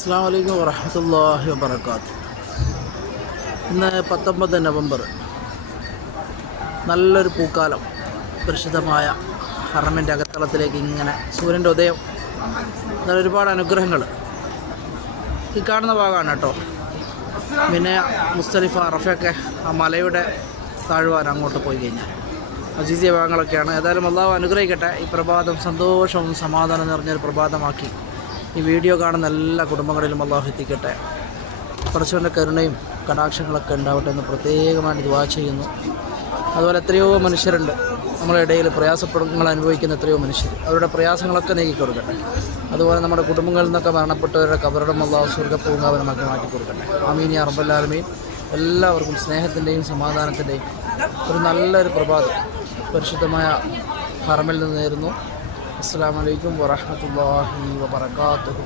അസ്സലാമു അലൈക്കും വറഹ്മത്തുള്ളാഹി വബറകാതുഹു. ഇന്ന് 19 നവംബർ, നല്ലൊരു പൂക്കാലം. പരിശുദ്ധമായ ഹറമിൻ്റെ അകത്തളത്തിലേക്ക് ഇങ്ങനെ സൂര്യൻ്റെ ഉദയം, നല്ല ഒരുപാട് അനുഗ്രഹങ്ങൾ ഈ കാണുന്ന ഭാഗമാണ് കേട്ടോ. പിന്നെ മുസ്തലിഫ, അറഫയൊക്കെ ആ മലയുടെ താഴ്വാരം അങ്ങോട്ട് പോയി കഴിഞ്ഞാൽ അസീസിയ ഭാഗങ്ങളൊക്കെയാണ്. ഏതായാലും അള്ളാഹു അനുഗ്രഹിക്കട്ടെ. ഈ പ്രഭാതം സന്തോഷവും സമാധാനം നിറഞ്ഞൊരു പ്രഭാതമാക്കി ഈ വീഡിയോ കാണുന്ന എല്ലാ കുടുംബങ്ങളിലും അള്ളാഹു എത്തിക്കട്ടെ. പടച്ചവൻ്റെ കരുണയും കടാക്ഷങ്ങളൊക്കെ ഉണ്ടാവട്ടെ എന്ന് പ്രത്യേകമായിട്ട് ദുആ ചെയ്യുന്നു. അതുപോലെ എത്രയോ മനുഷ്യരുണ്ട് നമ്മുടെ ഇടയിൽ, പ്രയാസങ്ങൾ അനുഭവിക്കുന്ന എത്രയോ മനുഷ്യർ, അവരുടെ പ്രയാസങ്ങളൊക്കെ നീക്കിക്കൊടുക്കട്ടെ. അതുപോലെ നമ്മുടെ കുടുംബങ്ങളിൽ നിന്നൊക്കെ മരണപ്പെട്ടവരുടെ കബറിടം അള്ളാഹു സ്വർഗ്ഗപൂങ്കാവനമാക്കി മാറ്റിക്കൊടുക്കട്ടെ. ആമീൻ യാ റബ്ബൽ ആലമീൻ. എല്ലാവർക്കും സ്നേഹത്തിൻ്റെയും സമാധാനത്തിൻ്റെയും ഒരു നല്ലൊരു പ്രഭാതം പരിശുദ്ധമായ ഹറമിൽ നിന്ന് നേരുന്നു. അസ്സലാമു അലൈക്കും വറഹ്മത്തുള്ളാഹി വബറകാതുഹു.